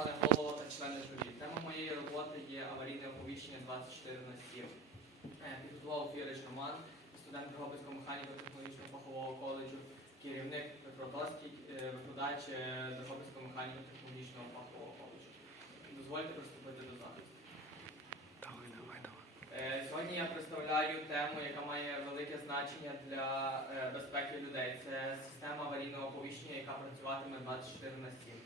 пане голово та члени журі. Тема моєї роботи є аварійне оповіщення 24 на 7. Е, підготував Фірич Роман, студент Дрогобицького механіко-технологічного фахового коледжу, керівник Петродоцький, е, викладач е, Дрогобицького механіко-технологічного фахового коледжу. Дозвольте приступити до захисту. Давай, давай, давай. Сьогодні я представляю тему, яка має велике значення для безпеки людей. Це система аварійного оповіщення, яка працюватиме 24 на 7.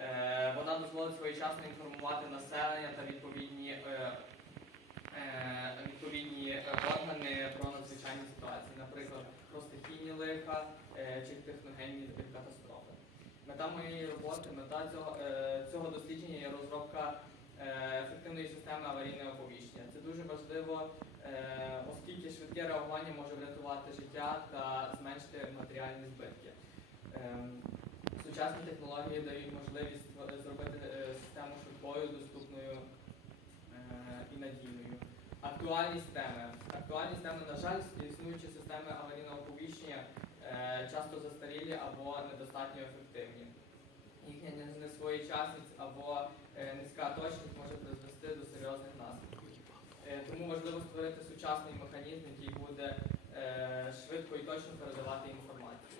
Е, Вона дозволить своєчасно інформувати населення та відповідні, е, е, відповідні органи про надзвичайні ситуації, наприклад, про стихійні лиха чи техногенні катастрофи. Мета моєї роботи, мета цього, цього дослідження є розробка ефективної системи аварійного оповіщення. Це дуже важливо, оскільки швидке реагування може врятувати життя та зменшити матеріальні збитки. Сучасні технології дають можливість зробити е, систему швидкою, доступною е, і надійною. Актуальність теми. Актуальність теми, на жаль, існуючі системи аварійного оповіщення е, часто застарілі або недостатньо ефективні. Їхня не- несвоєчасність або низька точність може призвести до серйозних наслідків. Тому важливо створити сучасний механізм, який буде швидко і точно передавати інформацію.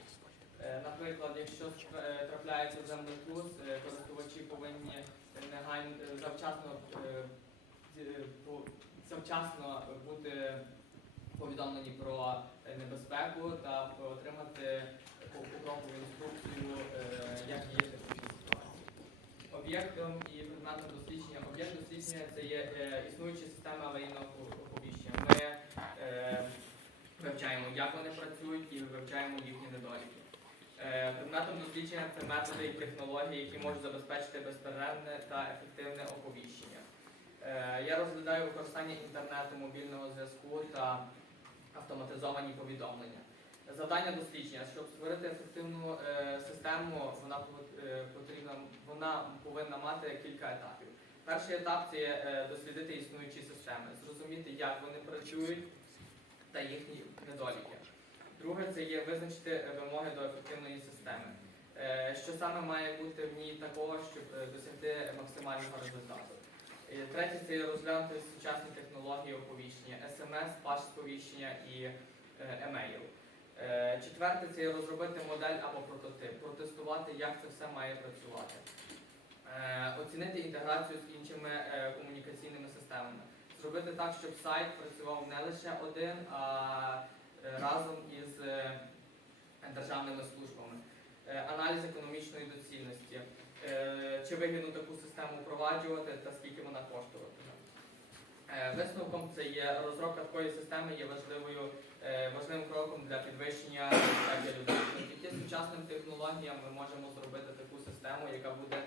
Е, Наприклад, якщо е, трапляється землетрус, е, користувачі повинні негайно завчасно завчасно бути повідомлені про небезпеку та отримати покрокову інструкцію, як діяти в такій ситуації. Об'єктом і предметом дослідження об'єкт дослідження це є існуючі системи аварійного оповіщення. Ми е, вивчаємо, як вони працюють, і вивчаємо їхні недоліки. Е, Предметом дослідження це методи і технології, які можуть забезпечити безперервне та ефективне оповіщення. Е, Я розглядаю використання інтернету, мобільного зв'язку та автоматизовані повідомлення. Завдання дослідження, щоб створити ефективну е, систему, вона е, потрібна, вона повинна мати кілька етапів. Перший етап це дослідити існуючі системи, зрозуміти, як вони працюють та їхні недоліки. Друге це є визначити вимоги до ефективної системи. Е, Що саме має бути в ній такого, щоб е, досягти максимального результату. Е, Третє це розглянути сучасні технології оповіщення, смс, паш сповіщення і емейл. Четверте це розробити модель або прототип, протестувати, як це все має працювати. Оцінити інтеграцію з іншими комунікаційними системами. Зробити так, щоб сайт працював не лише один, а разом із державними службами. Аналіз економічної доцільності. Е, Чи вигідно таку систему впроваджувати та скільки вона коштуватиме. Е, Висновком це є розробка такої системи є важливою, е, важливим кроком для підвищення безпеки людей. Завдяки сучасним технологіям ми можемо зробити таку систему, яка буде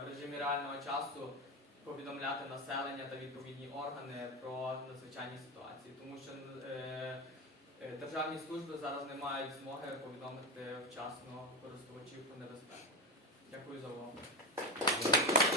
в режимі реального часу повідомляти населення та відповідні органи про надзвичайні ситуації, тому що державні служби зараз не мають змоги повідомити вчасно користувачів про небезпеку. Дякую за увагу.